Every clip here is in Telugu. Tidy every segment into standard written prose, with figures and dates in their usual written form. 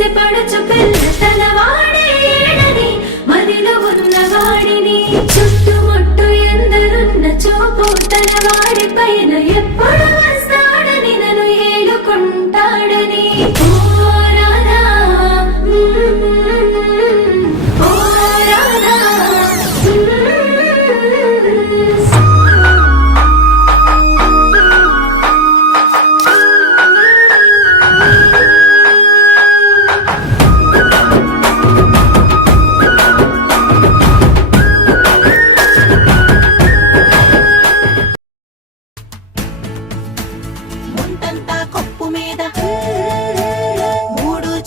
మెరిసి పడుచు పిల్ల తన వాడేడని మదిలో ఉన్న వాడిని చుట్టుముట్టు ఎందరున్న చూపు తన వాడి పైన ఎప్పుడు వస్తాడని నన్ను ఏలుకుంటాడని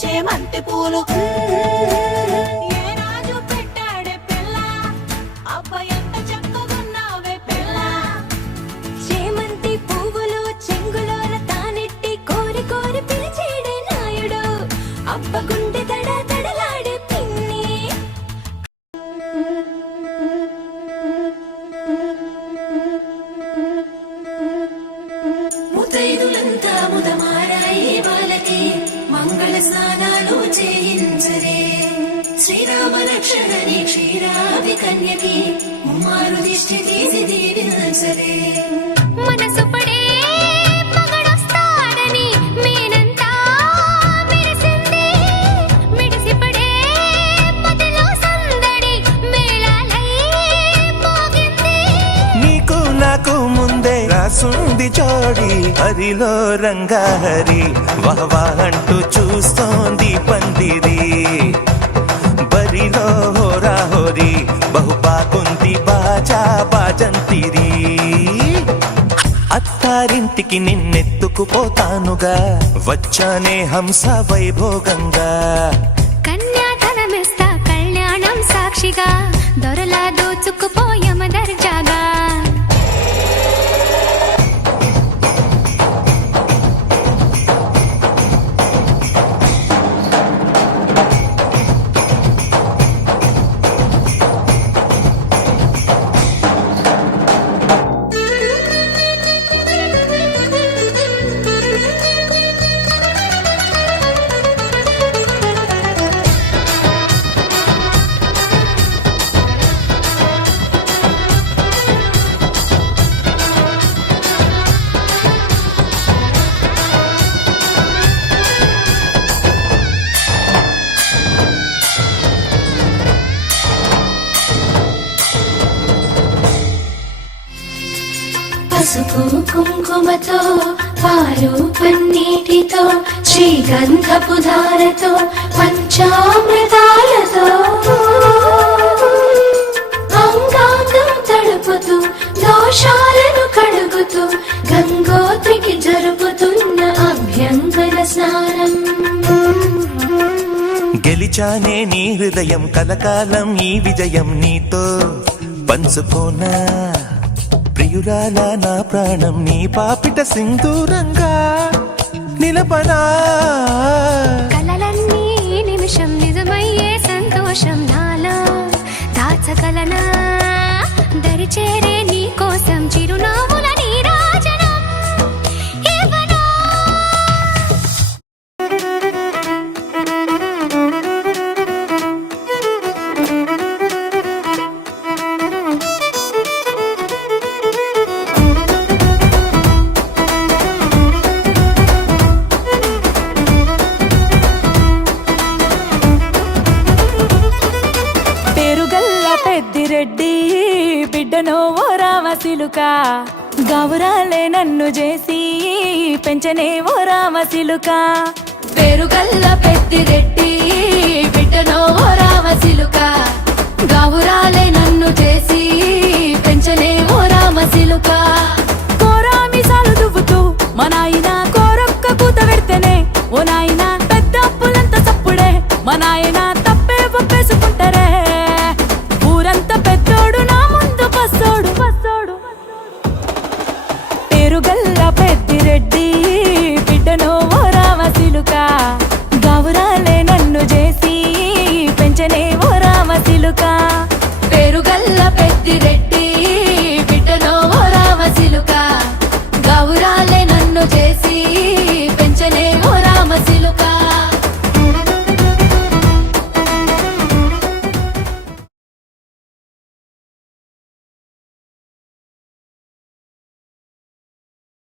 చేమంతి పూలు ఏ రాజు పెట్టాడే పిల్ల అబ్బ ఎంత చక్కగున్నావే పిల్ల చేమంతి పువ్వులు చెంగులోన తానెట్టి కోరి కోరి పిలిచేడే నాయుడు అబ్బ గుండె తడ తడలాడే పిన్ని ముతైదులంతా ముదమారాయి వాళ్ళకి మంగళ స్నానాలు చేయించరే శ్రీరామ రక్షణని క్షీరాది కన్యకి ముమ్మారు దిష్టి తీసి దీవించరే మనసు పడే మగడొస్తాడని మేనంతా మెరిసింది మిడిసి పడే మదిలో సందడి మేళాలై మోగింది నీకు నాకు ముందే రాసుంది జోడి హరిలో రంగాహరి వహవా అంటూ చూస్తోంది పందిరి బరిలో హోరా హోరి బహుబాకుంది బాజా బాజంతిరి అత్తారింటికి నిన్నెత్తుకుపోతానుగా వచ్చానే హంస వైభోగంగా కన్యాధనమిస్తా కళ్యాణం సాక్షిగా దొరలా దోచుకుపోయమ దర్జాగా పసుపు కుంకుమతో పాలు పన్నీటితో శ్రీగంధపు ధారతో పంచామృతాలతో అంగాంగం తడుపుతూ దోషాలను కడుగుతూ గంగోత్రికి జరుపుతున్న అభ్యంగన స్నానం గెలిచానే నీ హృదయం కలకాలం ఈ విజయం నీతో పంచుకోనా ప్రియురాల నా ప్రాణం నీ పాపిట సింధూరంగా నిలపనా కలలన్నీ నిమిషం నిజమయ్యే సంతోషం నాలో దాచగలనా దరిచేరే నీ కోసం చిరునవ్వుల నీరాజనం ఇవ్వనా రెడ్డి బిడ్డనో ఓ రామసిలుక గౌరాలే నన్ను చేసి పెంచనే ఓ రామసిలుక పేరుగల్ల పెద్దిరెడ్డి బిడ్డనో ఓ రామసిలుక గౌరాలే నన్ను చేసి పెంచనే ఓ రామసిలుక